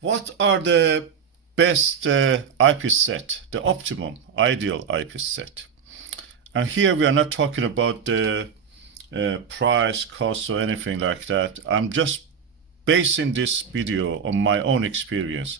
What are the best eyepiece set, the optimum, ideal eyepiece set? And here we are not talking about the price, cost, or anything like that. I'm just basing this video on my own experience.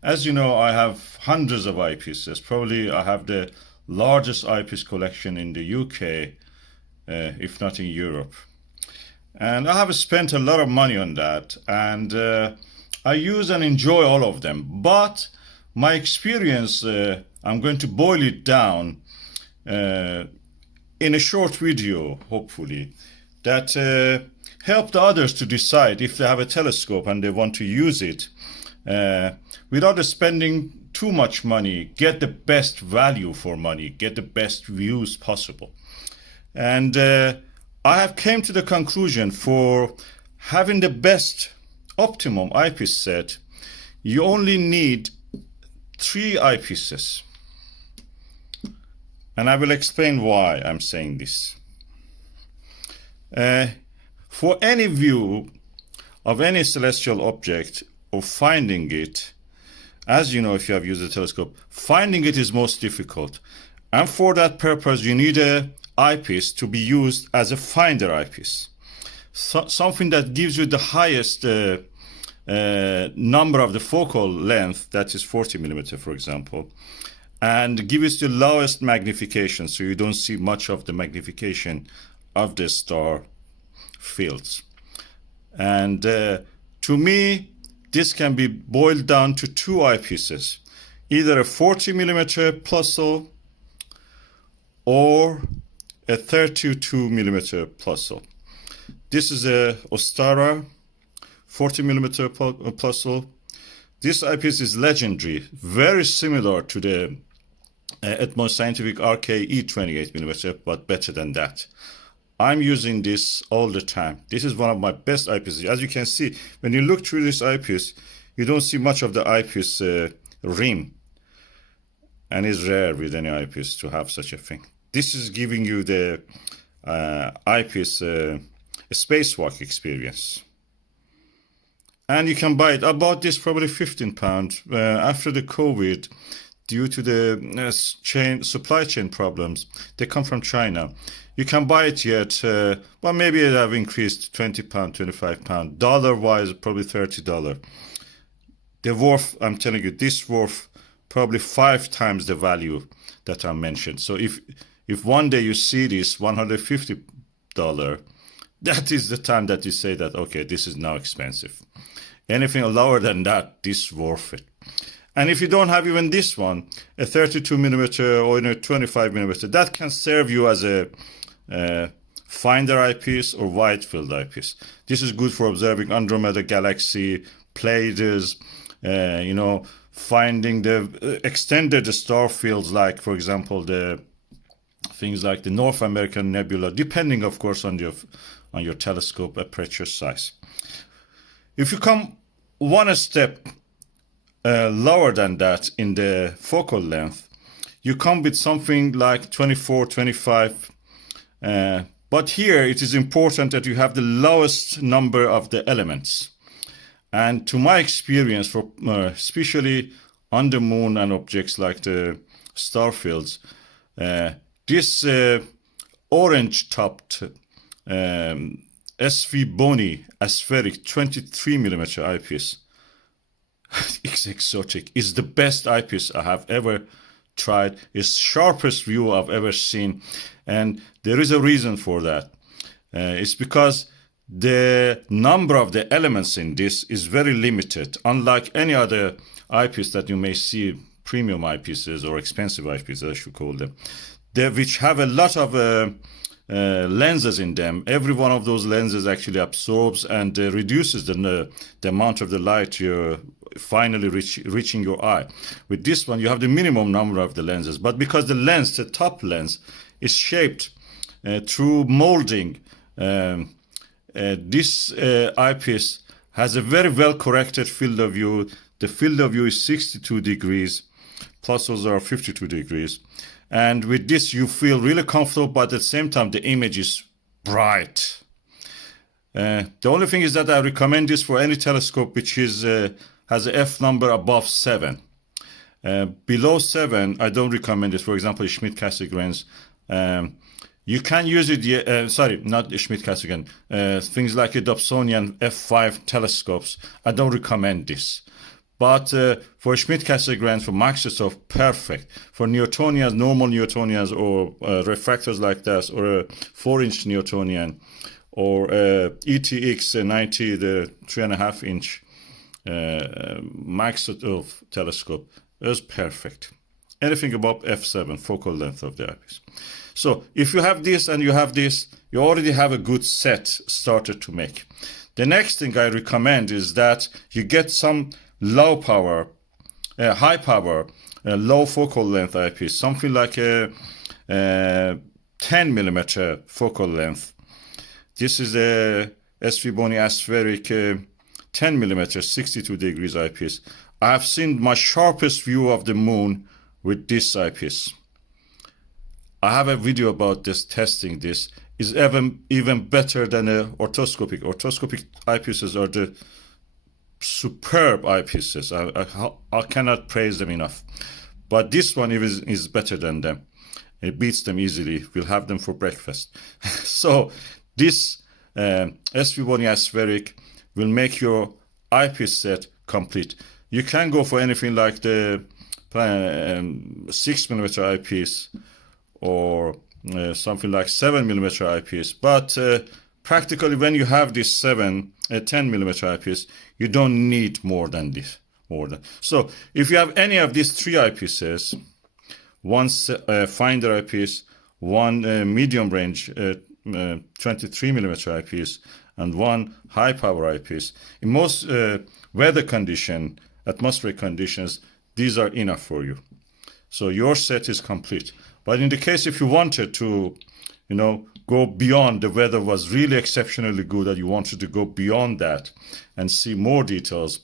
As you know, I have hundreds of eyepieces. Probably I have the largest eyepiece collection in the UK, if not in Europe. And I have spent a lot of money on that, and I use and enjoy all of them. But my experience, I'm going to boil it down in a short video, hopefully, that help the others to decide if they have a telescope and they want to use it without spending too much money, get the best value for money, get the best views possible. And I have came to the conclusion for having the best optimum eyepiece set, you only need 3 eyepieces. And I will explain why I'm saying this. For any view of any celestial object or finding it, as you know, if you have used a telescope, finding it is most difficult. And for that purpose, you need an eyepiece to be used as a finder eyepiece. Something that gives you the highest number of the focal length, that is 40 millimeter, for example, and gives you the lowest magnification, so you don't see much of the magnification of the star fields. And to me, this can be boiled down to 2 eyepieces, either a 40 millimeter Plössl or a 32 millimeter Plössl. This is a Ostara 40 millimeter Plössl. This eyepiece is legendary, very similar to the Atmos Scientific RKE 28 millimeter, but better than that. I'm using this all the time. This is one of my best eyepieces. As you can see, when you look through this eyepiece, you don't see much of the eyepiece rim. And it's rare with any eyepiece to have such a thing. This is giving you the eyepiece spacewalk experience. And you can buy it. I bought this probably £15 after the COVID, due to the supply chain problems. They come from China. You can buy it yet, well, maybe it have increased £20, £25. Dollar-wise, probably $30. The worth, I'm telling you, this worth probably 5 times the value that I mentioned. So if one day you see this $150, that is the time that you say that, okay, this is now expensive. Anything lower than that, this is worth it. And if you don't have even this one, a 32 millimeter or a 25 millimeter, that can serve you as a finder eyepiece or wide field eyepiece. This is good for observing Andromeda galaxy, Pleiades, you know, finding the extended star fields, like, for example, the things like the North American Nebula, depending, of course, on your telescope aperture size. If you come one step lower than that in the focal length, you come with something like 24, 25. But here it is important that you have the lowest number of the elements. And to my experience, for especially on the moon and objects like the star fields, this orange-topped SVBony Aspheric 23 millimeter eyepiece, it's exotic, is the best eyepiece I have ever tried. It's sharpest view I've ever seen, and there is a reason for that. It's because the number of the elements in this is very limited, unlike any other eyepiece that you may see, premium eyepieces or expensive eyepieces, I should call them, which have a lot of lenses in them. Every one of those lenses actually absorbs and reduces the amount of the light you're finally reaching your eye. With this one, you have the minimum number of the lenses, but because the lens, the top lens, is shaped through molding, this eyepiece has a very well corrected field of view. The field of view is 62 degrees, Plössls are 52 degrees. And with this, you feel really comfortable, but at the same time, the image is bright. The only thing is that I recommend this for any telescope which is has a F number above 7. Below 7, I don't recommend it. For example, Schmidt-Cassegrains. You can use it, sorry, not Schmidt-Cassegrain. Things like a Dobsonian F5 telescopes. I don't recommend this. But for Schmidt-Cassegrains, for Microsoft, perfect. For Newtonians, normal Newtonians, or refractors like that, or a 4-inch Newtonian, or ETX 90, the 3.5-inch Microsoft telescope, is perfect. Anything above f7 focal length of the eyepiece. So if you have this and you have this, you already have a good set started to make. The next thing I recommend is that you get some low power, high power, low focal length eyepiece, something like a 10 millimeter focal length. This is a SVBony Aspheric 10 millimeter 62 degrees eyepiece. I have seen my sharpest view of the moon with this eyepiece. I have a video about this, testing this. Is even better than a orthoscopic. Orthoscopic eyepieces are the superb eyepieces. I cannot praise them enough. But this one is better than them. It beats them easily. We'll have them for breakfast. So this SVBony Aspheric will make your eyepiece set complete. You can go for anything like the 6 millimeter eyepiece or something like 7 millimeter eyepiece. But practically when you have this 10 millimeter eyepiece, you don't need more than this. So if you have any of these 3 eyepieces, one finder eyepiece, one medium range 23 millimeter eyepiece, and one high power eyepiece, in most weather condition, atmospheric conditions, these are enough for you. So your set is complete. But in the case if you wanted to, go beyond, the weather was really exceptionally good and you wanted to go beyond that and see more details,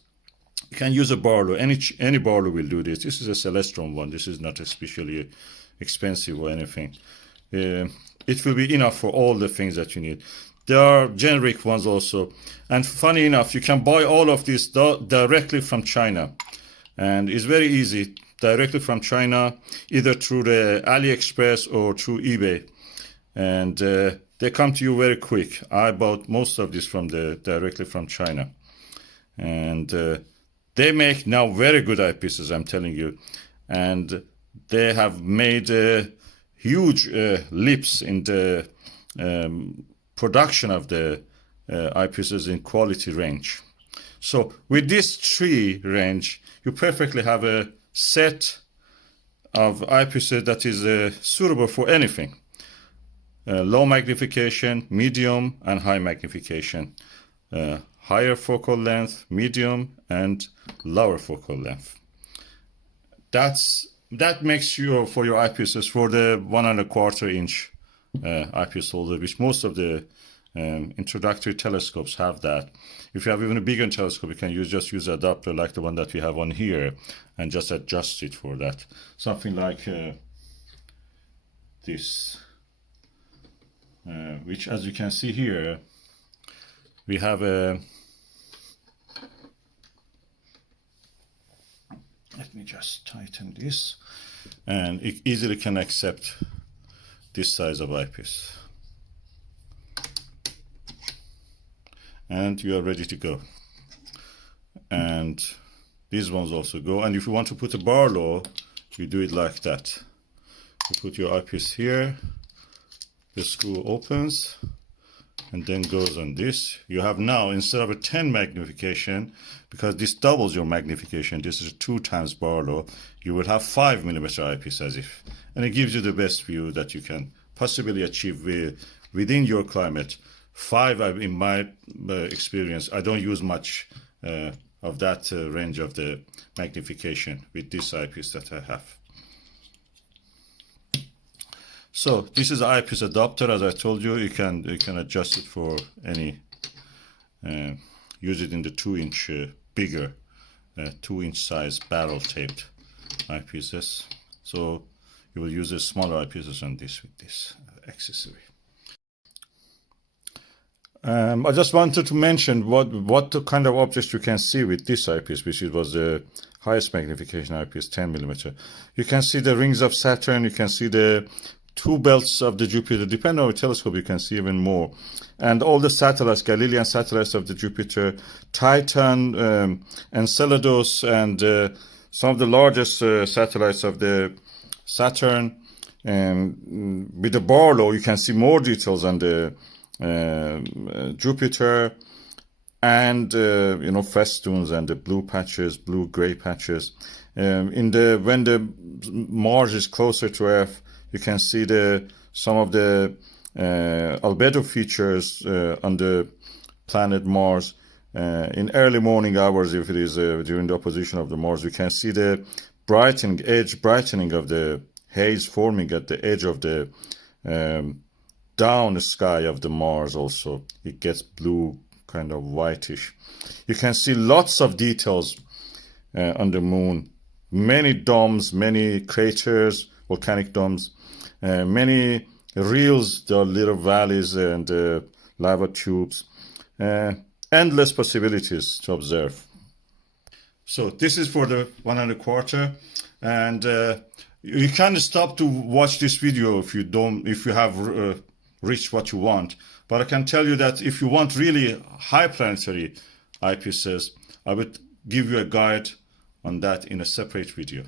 you can use a Barlow. Any Barlow will do this. This is a Celestron one. This is not especially expensive or anything. It will be enough for all the things that you need. There are generic ones also. And funny enough, you can buy all of this directly from China. And it's very easy, directly from China, either through the AliExpress or through eBay. And they come to you very quick. I bought most of this directly from China. And they make now very good eyepieces, I'm telling you. And they have made huge leaps in the production of the eyepieces in quality range. So with this 3 range, you perfectly have a set of eyepieces that is suitable for anything. Low magnification, medium, and high magnification. Higher focal length, medium, and lower focal length. That makes you for your eyepieces for the 1.25 inch eyepiece holder, which most of the introductory telescopes have that. If you have even a bigger telescope, you can just use an adapter like the one that we have on here and just adjust it for that. Something like this, which as you can see here, we have a, let me just tighten this, and it easily can accept this size of eyepiece. And you are ready to go. And these ones also go. And if you want to put a Barlow, you do it like that. You put your eyepiece here, the screw opens, and then goes on this. You have now, instead of a 10 magnification, because this doubles your magnification, this is a 2 times Barlow, you will have 5 millimeter eyepiece as if. And it gives you the best view that you can possibly achieve within your climate. 5, in my experience, I don't use much of that range of the magnification with this eyepiece that I have. So this is an eyepiece adapter. As I told you, you can adjust it for any. Use it in the 2-inch bigger, 2-inch size barrel taped eyepieces. So you will use a smaller eyepieces on this with this accessory. I just wanted to mention what kind of objects you can see with this eyepiece, which was the highest magnification eyepiece, 10 millimeter. You can see the rings of Saturn. You can see the two belts of the Jupiter. Depending on the telescope, you can see even more. And all the satellites, Galilean satellites of the Jupiter, Titan, Enceladus, and some of the largest satellites of the Saturn. With the Barlow, you can see more details on the Jupiter, and festoons and the blue patches, blue-gray patches. When the Mars is closer to Earth, you can see some of the albedo features on the planet Mars. In early morning hours, if it is during the opposition of the Mars, you can see the brightening of the haze forming at the edge of the down sky of the Mars. Also, it gets blue, kind of whitish. You can see lots of details on the moon. Many domes, many craters, volcanic domes, many rills, there are little valleys and lava tubes. Endless possibilities to observe. So this is for the 1.25, and you can't stop to watch this video if you have reached what you want. But I can tell you that if you want really high planetary eyepieces, I would give you a guide on that in a separate video.